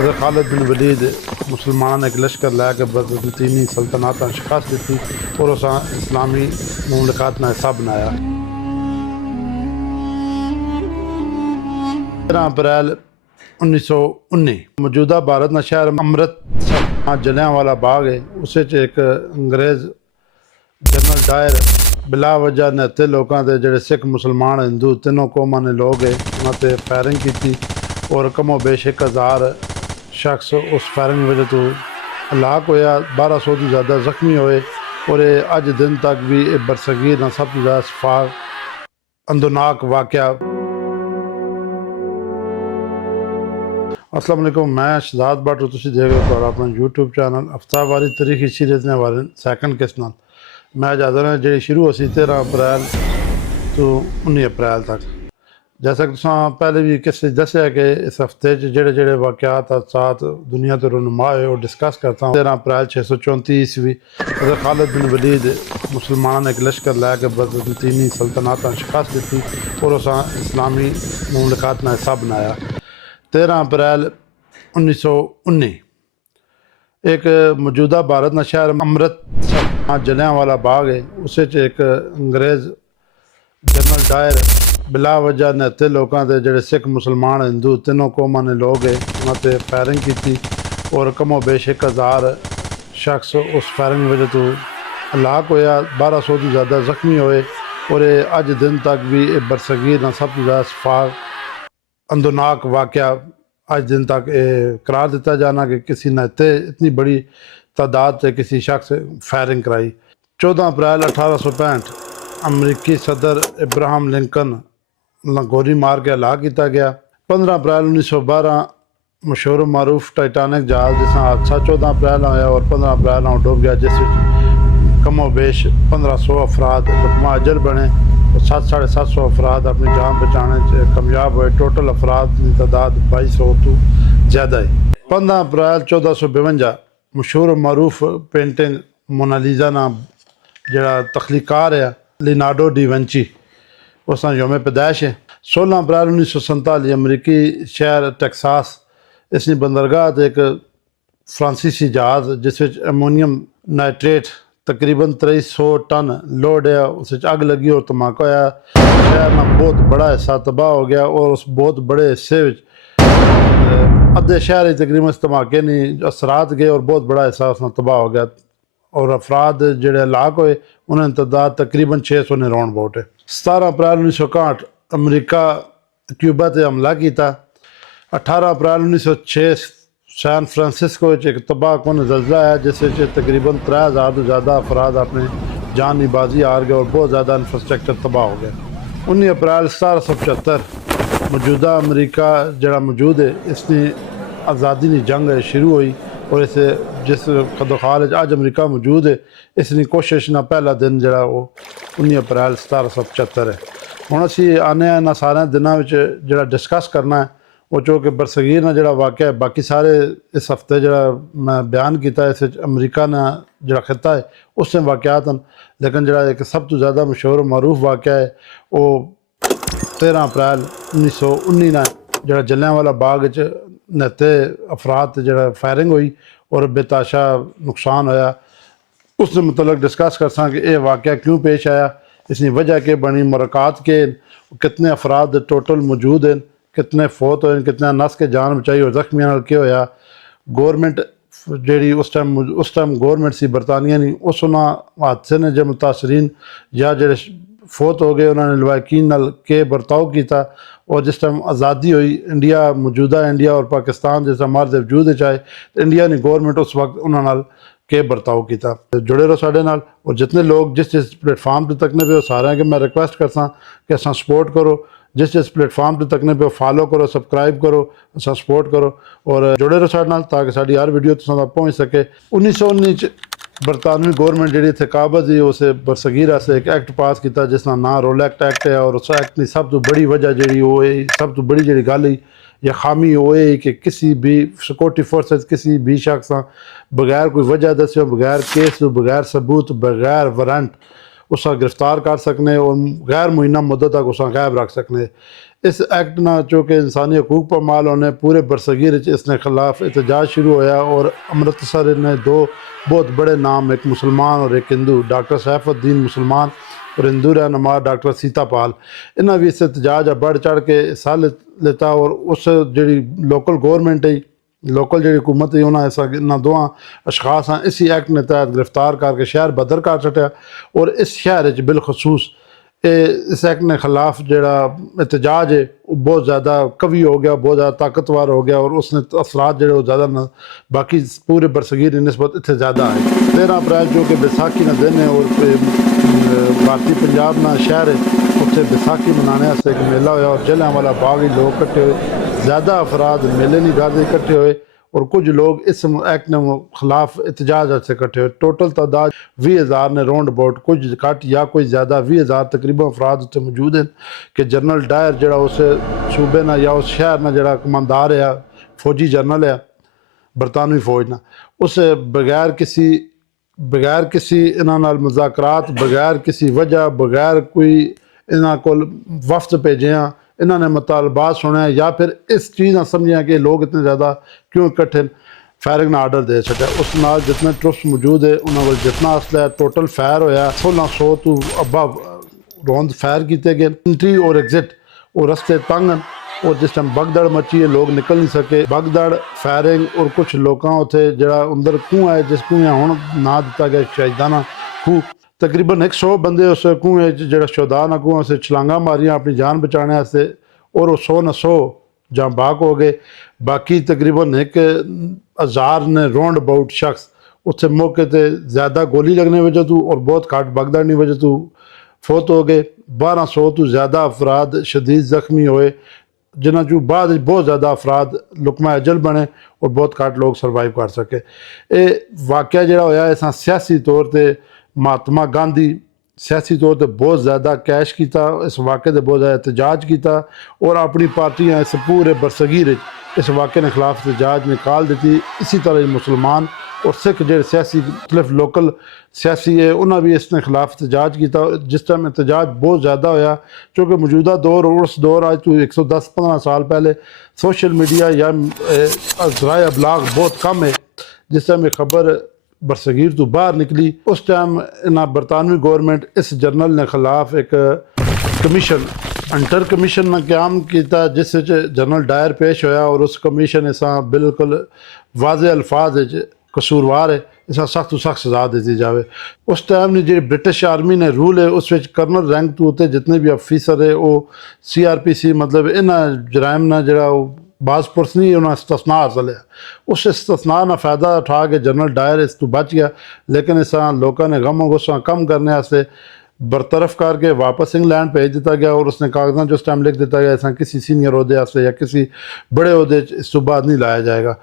खालिद बिन वलीद मुसलमानों ने एक लश्कर लैके बज़तीनी सल्तनत शिकस्त दी और उस इस्लामी मुमलिकत ने हिस्सा बनाया। 13 अप्रैल 1919 मौजूदा भारत का शहर अमृतसर जलियांवाला बाग है। उस एक अंग्रेज़ जनरल डायर बिला वजह निहत्ते लोगों के जोड़े सिख मुसलमान हिंदू तीनों कौमां ने लोग है उन्होंने फायरिंग की और कमो बेश 1000 शख्स उस फायरिंग वजह तो हलाक होया। 1200 तो ज़्यादा जख्मी होए और अज दिन तक भी बरसगीर का सब तो ज़्यादा शफाक अंदरनाक वाक़या। अस्सलाम वालेकुम, मैं शहजाद भट्ट तुसी देख रहे हो अपना यूट्यूब चैनल हफ्तावारी तारीखी सीरीज़ ने वाले सैकंड किस्त नाल मैं इजाज़त है जी शुरू हो सी 13 अप्रैल तो 19 अप्रैल तक। जैसा कि तुसां पहले भी किस दस्या कि इस हफ्ते जेड़े जेड़े वाक़यात साथ दुनिया तो रुनुमा होए और डिस्कस करता हूँ। 13 अप्रैल 634 ईस्वी खालिद बिन वलीद मुसलमानों ने एक लश्कर लैके बज़तीनी सल्तनत शिकस्त दी और उस इस्लामी मुमलिकत ने हिस्सा बनाया। 13 अप्रैल 1919 एक मौजूदा भारत का शहर अमृतसर जलियांवाला बाग है। उस एक अंग्रेज़ जनरल डायर बिला वजह निहत्ते लोगों के जोड़े सिख मुसलमान हिंदू तीनों कौमां ने लोग है उन्होंने फायरिंग की और कमो बेश 1000 शख्स उस फायरिंग वजह तो हलाक होया। 1200 तो ज़्यादा जख्मी होए और अज दिन तक भी बरसगीर का सब तो ज़्यादा शफाक अंदरनाक वाक़या आज दिन तक करार दिता जाना कि किसी ने इतनी बड़ी तादाद से किसी शख्स फायरिंग कराई। 14 अप्रैल 1865 अमरीकी सदर इब्राहिम लिंकन गोली मार के हलाक किया गया। 15 अप्रैल 1912 मशहूर मारूफ टाइटानिक जहाज़ जिसका हादसा 14 अप्रैल आया और 15 अप्रैल डूब गया, जिस कमो बेश 1500 अफराद लुकमा अजल बने और 700-750 अफराद अपनी जान बचाने कामयाब हुए। टोटल अफराद की तादाद 2200 तो ज़्यादा है। 15 अप्रैल 1452 मशहूर मरूफ पेंटिंग मोनालिजा नाम जरा तख्लीकार है लिनार्डो डी विंची उसका योम पैदाइश है। 16 अप्रैल 1947 अमरीकी शहर टेक्सास इसकी बंदरगाह एक फ्रांसीसी जहाज़ जिस एमोनीयम नाइट्रेट तकरीबन 2300 टन लोड है उस अग लगी और धमाका होया। शहर का बहुत बड़ा हिस्सा तबाह हो गया और उस बहुत बड़े हिस्से अद्धे शहर तकरीबन इस धमाके नहीं असरात गए और बहुत बड़ा हिस्सा उसमें तबाह हो गया और अफराद जोड़े हलाक होए उन्होंने तादाद तकरीबन 600 ने राउंड अबाउट है। 17 अप्रैल 1961 अमरीका क्यूबा से हमला किया। 18 अप्रैल 1906 सैन फ्रांसिस्को एक तबाह कन जल्जला आया जिस तकरीबन 3000 तो ज़्यादा अफराद अपने जानी बाजी हार गए और बहुत ज़्यादा इंफ्रास्ट्रक्चर तबाह हो गया। 19 अप्रैल 1775 मौजूदा अमरीका जरा मौजूद है इसकी आज़ादी की जंग शुरू हुई और इसे जिस खदोखाल अज अमरीका मौजूद है इसकी कोशिश ना पहला दिन जरा वो 19 अप्रैल 1775 है। हुण असीं आने इन्हां सारे दिनों में जरा डिस्कस करना है वो चो कि बरसगीर ना जरा वाक़या है। बाकी सारे इस हफ्ते जरा मैं बयान किया इस अमरीका ने जरा खिता है उसमें वाक़यात हैं, लेकिन जरा एक सब तो ज़्यादा मशहूर मरूफ वाक़या है वो 13 अप्रैल 1919 ना जरा जलियांवाला बाग निहत्ते अफराद जरा फायरिंग हुई और बेताशा नुकसान होया। उसके मतलब डिस्कस कर सा कि यह वाक़या क्यों पेश आया, इसकी वजह के बनी, मुराकात के कितने अफराद टोटल मौजूद हैं, कितने फौत होए, कितने नस के जान बचाई और जख्मियों नाल क्या होया। गौरमेंट जी उस टाइम गौरमेंट सी बरतानिया नहीं उस हादसे ने जो मुतासरीन या जो फौत हो गए उन्होंने लवाकिन नाल के बर्ताव किया और जिस टाइम आज़ादी हुई इंडिया मौजूदा इंडिया और पाकिस्तान जिस हमारे वजूद चाहे इंडिया ने गौरमेंट उस वक्त उन्होंने के बर्ताव किया। जुड़े रहो साढ़े नाल और जितने लोग जिस जिस प्लेटफार्म पर तकने पे सारे कि मैं रिक्वेस्ट करता कि असा सपोर्ट करो, जिस जिस प्लेटफार्म पर तकने पे फॉलो करो, सबसक्राइब करो, असा सपोर्ट करो और जुड़े रहो साढ़े नाल ताकि साड़ी हर वीडियो तुसां तक पहुँच सके। 1919 बरतानवी गौरमेंट जी इतने काबज ही उस बरसगीर से एक एक्ट पास किया जिसका नाम रोल एक्ट है और उस एक्ट की सब तो बड़ी वजह जी वो सब तो बड़ी जी गल या खामी वो है कि किसी भी सिक्योरिटी फोर्सेस किसी भी शख्स बगैर कोई वजह दस्यो, बगैर केस, बगैर सबूत, बगैर वारंट उसका गिरफ्तार कर सकने और गैर मुइना मुद्दत तक उसका गायब रख सकने। इस एक्ट ना चूँकि इंसानी हकूक पर माल होने पूरे बरसगीर इसने खिलाफ एहतजाज शुरू होया और अमृतसर ने दो बहुत बड़े नाम, एक मुसलमान और एक हिंदू, डॉक्टर सैफुद्दीन मुसलमान और हिंदू रहनुमा डॉक्टर सीतापाल, इन्हें भी इस एहतजाज बढ़ चढ़ के हिस्सा लेता और उस जी लोकल गौरमेंट है, लोकल जी हुकूमत है, उन्हें ऐसा इन्होंने दोवां अशखास हैं इसी एक्ट ने तहत गिरफ्तार करके शहर बदर कर छटिया और इस शहर बिलखसूस इस एक्ट ने खिलाफ जड़ा एहतजाज है वो बहुत ज़्यादा कवी हो गया, बहुत ज़्यादा ताकतवर हो गया और उसने असरात जो ज़्यादा न बाकी पूरे बरसगीर की नस्बत इतने ज़्यादा है। 13 अप्रैल जो कि बैसाखी का दिन है और भारतीय पंजाब ना शहर है उत्थे बैसाखी मनाने एक मेला होया और जलियांवाला बाग ही लोग इकट्ठे हुए, ज़्यादा अफराद मेले नहीं गाते इकट्ठे हुए और कुछ लोग इस एक्ट के खिलाफ एहतजाज से इकट्ठे हुए। टोटल तादाद 20,000 ने राउंड अबाउट, कुछ घट या कोई ज़्यादा 20,000 तकरीबन अफराद उत्थे मौजूद हैं कि जनरल डायर जड़ा उस सूबे ना या उस शहर ना जड़ा कमांदार है फौजी जनरल है बरतानवी फौज ना, उस बगैर किसी इन्होंने मुज़ाकरात, बगैर किसी वजह, बगैर कोई इन्होंने को वफ्द भेजे इन्होंने मुतालबात सुने या फिर इस चीज़ ना समझिया कि लोग इतने ज़्यादा क्यों इकट्ठे फायरिंग आर्डर दे छड़ा। उस नाल जितने ट्रुप्स मौजूद है उन्होंने जितना असला है टोटल फायर होया 1600 तो अब्बा रौंद फायर किए गए। एंट्री और एग्जिट और रस्ते तंग और जिस टाइम भगदड़ मची है लोग निकल नहीं सके, भगदड़ फायरिंग और कुछ लोगों उत्थे जरा अंदर खूह है जिस खूह हुण ना दिता गया शहीदाना खूह, तकरीबन 100 बंदे उस कुएं जो शौदाना कुएं से छलांगा मारियां अपनी जान बचाने वास्ते और 100 न 100 जां बाग हो गए। बाकी तकरीबन 1,000 ने राउंड अबाउट शख्स उत्थे मौके पर ज़्यादा गोली लगने की वजह तो और बहुत घट भगदड़ की वजह तो फौत हो गए। 1200 तो ज़्यादा अफराद शदीद जख्मी होए जिन्हों चू बाद बहुत ज़्यादा अफराद लुकमा अजल बने और बहुत घट लोग सर्वाइव कर सके। ये वाक़या जो होया इस सियासी तौर पर महात्मा गांधी सियासी तौर पर बहुत ज़्यादा कैश किया, इस वाक़े से बहुत ज़्यादा एहतजाज किया और अपनी पार्टियां इस पूरे बरसगीर इस वाक़े के खिलाफ एहतजाज निकाल दी। इसी तरह मुसलमान और सिख जो सियासी मुख्तलिफ लोकल सियासी है उन्हें भी इसने खिलाफ एहतजाज किया। जिस टाइम एहतजाज बहुत ज़्यादा होया चूँकि मौजूदा दौर और उस दौर आज तो 110-15 साल पहले सोशल मीडिया या ज़राए अबलाग बहुत कम है, जिस टाइम ये खबर बरसगीर तो बाहर निकली उस टाइम ना बरतानवी गवर्नमेंट इस जर्नल ने खिलाफ एक कमीशन अंटर कमीशन ने क्याम किया जिस जनरल डायर पेश होया और उस कमीशन इसा बिल्कुल वाज़े अल्फाज कसूरवार है इसा सख्त सख्त सजा दी जाए। उस टाइम ने जी ब्रिटिश आर्मी ने रूल है उस कर्नल रैंक तो उत्ते जितने भी अफीसर है वो CRPC मतलब इन्होंने जराइम ना जरा बाज पुरस नहीं उन्हें इस्तस्ना हासिल है। उस इस्तस्ना ना फ़ायदा उठा के जनरल डायर इस तो बच गया, लेकिन इस लोगों ने गम गुस्सा कम करने वास्ते बरतरफ करके वापस इंग्लैंड भेज दिता गया और उसने कागजात जो उस टाइम लिख दिता गया ऐसा किसी सीनियर अहदे वास्ते या किसी बड़े अहदे इस तो बाद नहीं लाया जाएगा।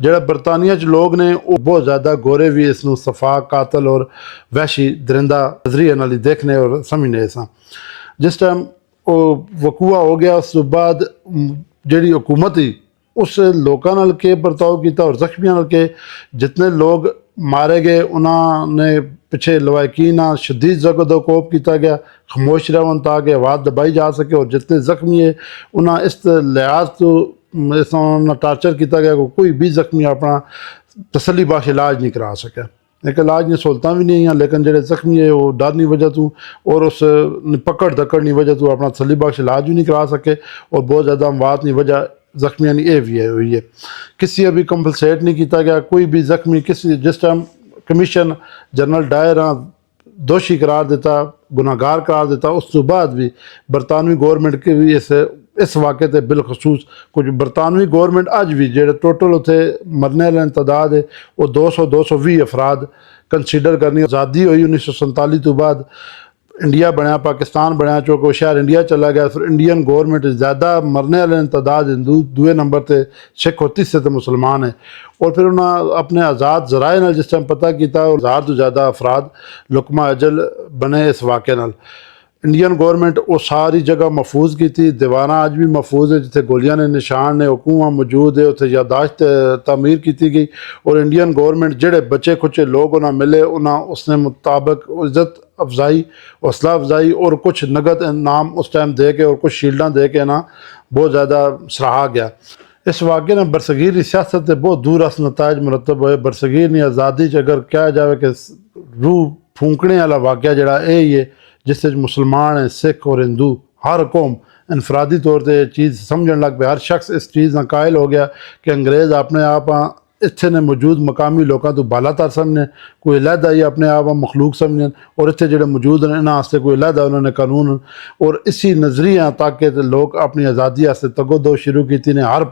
जोड़ा बरतानिया लोग ने वो बहुत ज़्यादा गोरे भी इस सफाक कातल और वहशी दरिंदा नजरिए नाल देखने और समझने ऐसा। जिस टाइम वो वकूआ हो गया उस बाद जी हुकूमत ही उस लोगों नाल के बर्ताव किया और जख्मियों नाल के जितने लोग मारे गए उन्होंने पिछे लवाकिना शदीद जगदोकोप किया गया, खामोश रहन ताकि आवाज़ दबाई जा सके और जितने जख्मी है उन्हें इस लिहाज तो इस टार्चर किया गया को कोई भी जख्मी अपना तसली बख्श इलाज नहीं करा सके। एक इलाज की सहूलत भी नहीं है लेकिन जो जख्मी है वो डर की वजह तो और उस पकड़ दकड़ की वजह तो अपना तसली बख्श इलाज भी नहीं करा सके और बहुत ज़्यादा अमवात की वजह जख्मियों की भी है हुई है। किसी अभी कंपलसेट नहीं किया गया कोई भी जख्मी किसी जिस टाइम कमीशन जनरल डायर दोषी करार दिता गुनाहगार करार दिता उस तो बाद भी बरतानवी गौरमेंट के भी इस वाक़े से बिलखसूस कुछ बरतानवी गौरमेंट अज भी जो टोटल उत्थे मरने वाले तादाद है वो 200-220 अफराद कंसीडर करनी। आज़ादी हुई 1947 तो बाद इंडिया बनया पाकिस्तान बनया चूँकि शहर इंडिया चला गया फिर इंडियन गौरमेंट ज़्यादा मरने वाले तादाद हिंदू दूए नंबर पर सिख और तीसरे तो मुसलमान है और फिर उन्हें अपने आज़ाद जराए नाल जिस टाइम पता किया और 1000 तो ज़्यादा अफराद लुकमा अजल बने इस वाक़े नाल। इंडियन गौरमेंट वो सारी जगह महफूज की थी। दीवाना अज भी महफूज है, जिथे गोलियां ने निशान ने हुकूमा मौजूद है, उत्थे यादाश्त तमीर की गई। और इंडियन गौरमेंट जेड़े बचे खुचे लोग उन्हें मिले, उन्हें उसने मुताबिक इज़्ज़त अफजाई, हौसला अफजाई और कुछ नगद इनाम उस टाइम दे के और कुछ शील्डां दे के ना बहुत ज़्यादा सराहा गया। इस वाक़े ने बरसगीर की सियासत से बहुत दूर अस नताज मुरतब होए। बरसगीर की आज़ादी च अगर कहा जाए कि रूह फूंकने वाला वाक़या जड़ा ही है, जिस मुसलमान है, सिख और हिंदू हर कौम इनफरादी तौर पर यह चीज़ समझन लग पे। हर शख्स इस चीज़ का कायल हो गया कि अंग्रेज़ अपने आप इत्थे ने मौजूद मकामी लोगों तो बालातर समझने, कोई अलहदा ही अपने आप मखलूक समझन, और इत्थे जो मौजूद हैं इन्होंने कोई अलहदा उन्होंने कानून। और इसी नज़रिया तक लोग अपनी आज़ादी वास्ते तगोदो शुरू की ने हर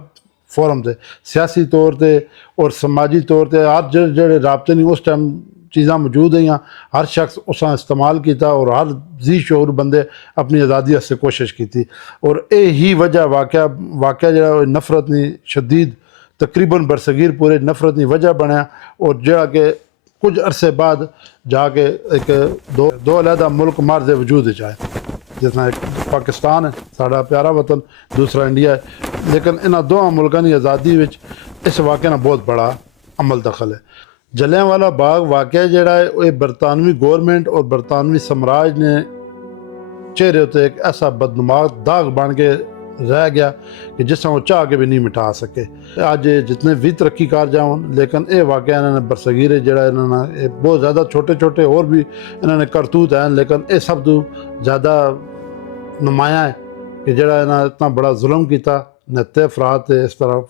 फोरम से, सियासी तौर पर और समाजी तौर पर हर जो राबते नहीं उस टाइम चीज़ा मौजूद हैं, हर शख्स उसका इस्तेमाल किया और हर जी शोर बंदे अपनी आज़ादी वास्ते कोशिश की। और यही वजह वाक़या जो नफरत नहीं शदीद तकरीबन बरसगीर पूरे नफरत की वजह बनया। और जरा कि कुछ अरसे बाद जाके एक दो अलहदा मुल्क मार्ज वजूद आए, जिसना एक पाकिस्तान है साड़ा प्यारा वतन, दूसरा इंडिया है। लेकिन इन्होंने दो मुल्कों की आज़ादी में इस वाक़े का बहुत बड़ा अमल दखल है। जलियांवाला बाग वाक़या जड़ा है ये बरतानवी गौरमेंट और बरतानवी साम्राज ने चेहरे उत्ते एक ऐसा बदनुमा दाग बन के रह गया कि जिस वो चाह के भी नहीं मिटा सके। अज जितने भी तरक्की कर जाओ, लेकिन ये वाक़या इन्होंने बरसगीर जड़ा इन्होंने बहुत ज़्यादा छोटे छोटे और भी इन्होंने करतूत हैं, लेकिन ये सब तो ज़्यादा नुमाया है कि जड़ा इन्होंने इतना बड़ा जुल्म किया निहत्ते अफराद से इस तरह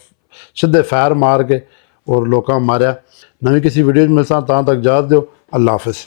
सीधे फैर मार के और लोगों मारिया। नवी किसी वीडियो में मिलसा, तक इजाज़त दो। अल्लाह हाफिज़।